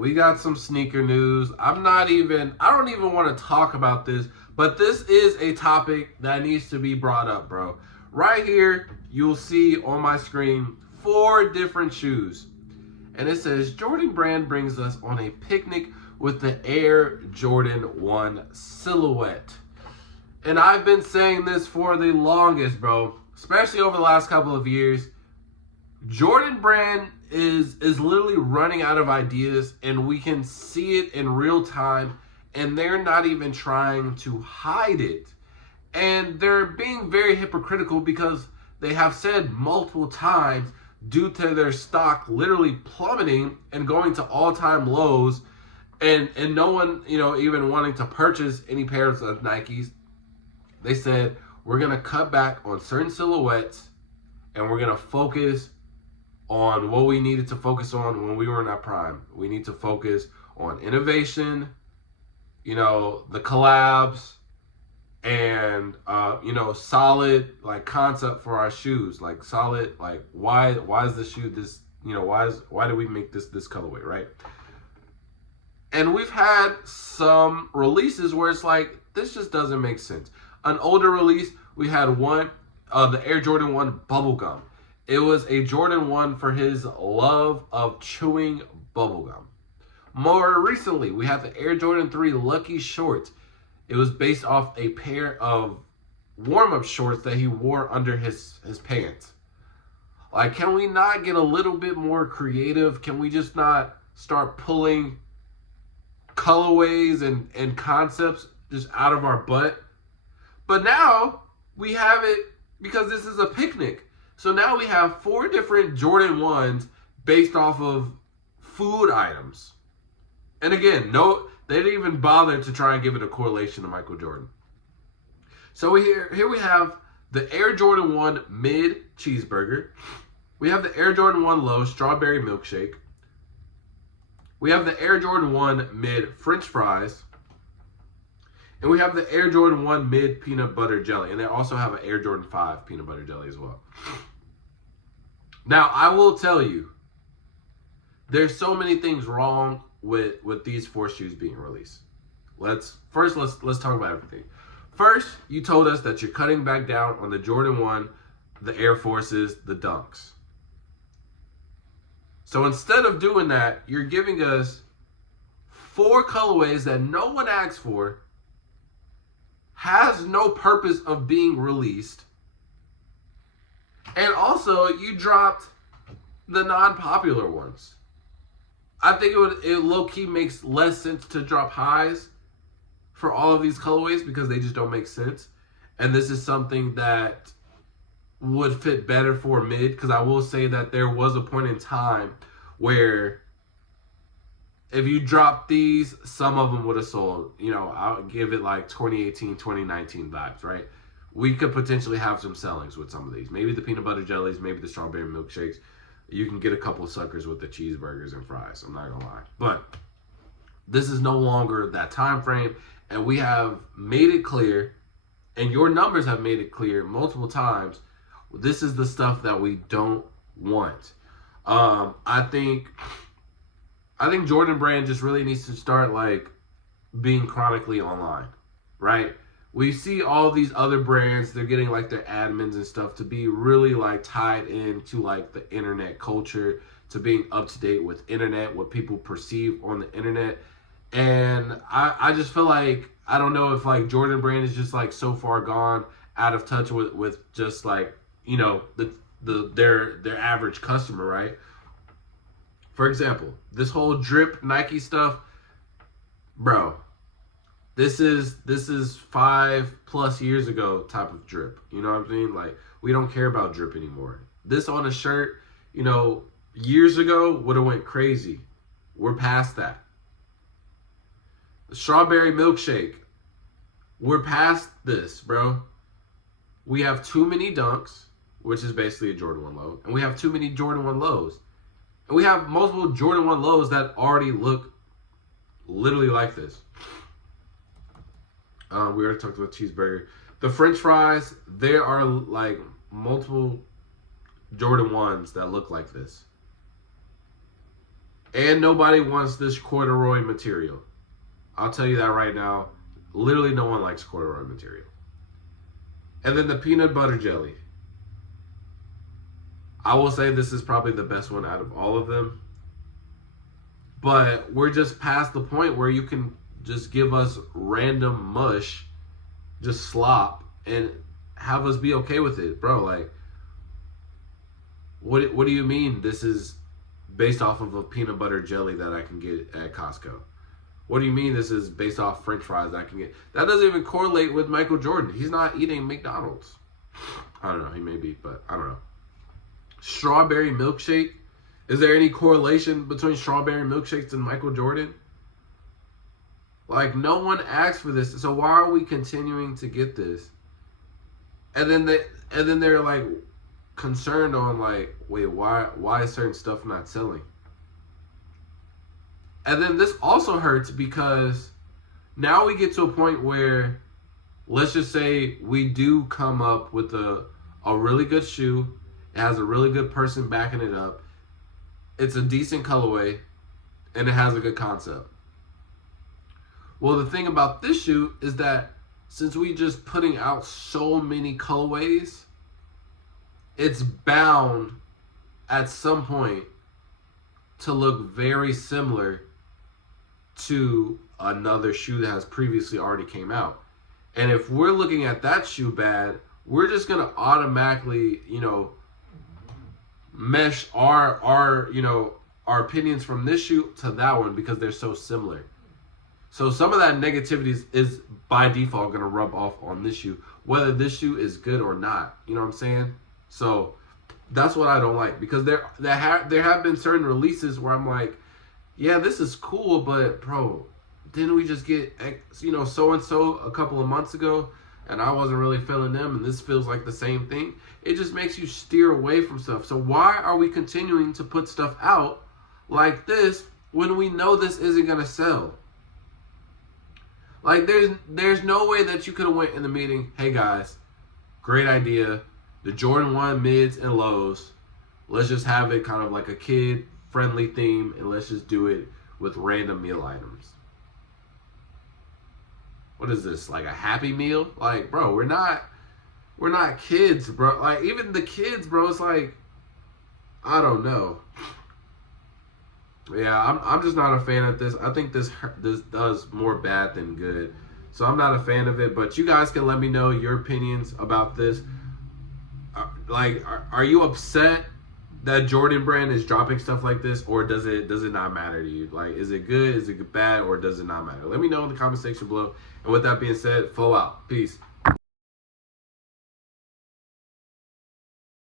we got some sneaker news. I don't even want to talk about this, but this is a topic that needs to be brought up, bro. Right here, you'll see on my screen 4 different shoes. And it says, Jordan Brand brings us on a picnic with the Air Jordan 1 silhouette. And I've been saying this for the longest, bro. Especially over the last couple of years. Jordan Brand is literally running out of ideas, and we can see it in real time, and they're not even trying to hide it. And they're being very hypocritical because they have said multiple times, due to their stock literally plummeting and going to all-time lows, and no one, even wanting to purchase any pairs of Nikes, they said, we're going to cut back on certain silhouettes, and we're going to focus on what we needed to focus on when we were in our prime. We need to focus on innovation, the collabs, and solid like concept for our shoes, like solid, like why is the shoe this, why do we make this colorway, right? And we've had some releases where it's like, this just doesn't make sense. An older release, we had the Air Jordan 1 Bubblegum. It was a Jordan 1 for his love of chewing bubblegum. More recently, we have the Air Jordan 3 Lucky Shorts. It was based off a pair of warm-up shorts that he wore under his pants. Like, can we not get a little bit more creative? Can we just not start pulling colorways and concepts just out of our butt? But now we have it because this is a picnic. So now we have 4 different Jordan 1s based off of food items. And again, they didn't even bother to try and give it a correlation to Michael Jordan. So here we have the Air Jordan 1 Mid Cheeseburger. We have the Air Jordan 1 Low Strawberry Milkshake. We have the Air Jordan 1 Mid French Fries. And we have the Air Jordan 1 Mid Peanut Butter Jelly. And they also have an Air Jordan 5 Peanut Butter Jelly as well. Now, I will tell you, there's so many things wrong with these 4 shoes being released. Let's talk about everything. First, you told us that you're cutting back down on the Jordan 1, the Air Forces, the Dunks. So instead of doing that, you're giving us 4 colorways that no one asked for, has no purpose of being released, and also you dropped the non-popular ones. I think it low-key makes less sense to drop highs for all of these colorways because they just don't make sense. And this is something that would fit better for mid, because I will say that there was a point in time where if you drop these, some of them would have sold. I'll give it like 2018, 2019 vibes, right? We could potentially have some sellings with some of these. Maybe the peanut butter jellies, maybe the strawberry milkshakes. You can get a couple of suckers with the cheeseburgers and fries. I'm not going to lie. But this is no longer that time frame. And we have made it clear, and your numbers have made it clear multiple times, this is the stuff that we don't want. I think Jordan Brand just really needs to start like being chronically online, right? We see all these other brands, they're getting like their admins and stuff to be really like tied into like the internet culture, to being up to date with internet, what people perceive on the internet. And I just feel like, I don't know if like Jordan Brand is just like so far gone out of touch with just like, their average customer, right? For example, this whole drip Nike stuff, bro, this is 5+ years ago type of drip. You know what I'm saying? Like, we don't care about drip anymore. This on a shirt, years ago would have went crazy. We're past that. The strawberry milkshake, we're past this, bro. We have too many dunks, which is basically a Jordan 1 low, and we have too many Jordan 1 lows. And we have multiple Jordan 1 lows that already look literally like this. We already talked about cheeseburger. The French fries, there are like multiple Jordan 1s that look like this. And nobody wants this corduroy material. I'll tell you that right now. Literally no one likes corduroy material. And then the peanut butter jelly. I will say this is probably the best one out of all of them. But we're just past the point where you can just give us random mush, just slop, and have us be okay with it. Bro, like, what do you mean this is based off of a peanut butter jelly that I can get at Costco? What do you mean this is based off French fries that I can get? That doesn't even correlate with Michael Jordan. He's not eating McDonald's. I don't know. He may be, but I don't know. Strawberry milkshake. Is there any correlation between strawberry milkshakes and Michael Jordan? Like, no one asked for this, so why are we continuing to get this? And then they're like concerned on like, wait, why is certain stuff not selling? And then this also hurts because now we get to a point where, let's just say we do come up with a really good shoe. It has a really good person backing it up. It's a decent colorway, and it has a good concept. Well, the thing about this shoe is that since we just putting out so many colorways, it's bound at some point to look very similar to another shoe that has previously already came out. And if we're looking at that shoe bad, we're just going to automatically, mesh our opinions from this shoe to that one because they're so similar. So some of that negativity is by default going to rub off on this shoe, whether this shoe is good or not. You know what I'm saying? So that's what I don't like, because there have been certain releases where I'm like, yeah, this is cool, but bro, didn't we just get so and so a couple of months ago, and I wasn't really feeling them, and this feels like the same thing. It just makes you steer away from stuff. So why are we continuing to put stuff out like this when we know this isn't gonna sell? Like, there's no way that you could have went in the meeting, hey guys, great idea, the Jordan 1 mids and lows, let's just have it kind of like a kid friendly theme, and let's just do it with random meal items. What is this, like a Happy Meal? Like, bro, we're not kids, bro. Like, even the kids, bro, it's like, I don't know. Yeah, I'm just not a fan of this. I think this does more bad than good. So I'm not a fan of it, but you guys can let me know your opinions about this. Are you upset that Jordan brand is dropping stuff like this, or does it not matter to you? Like, is it good, is it bad, or does it not matter? Let me know in the comment section below. And with that being said, flow out. Peace.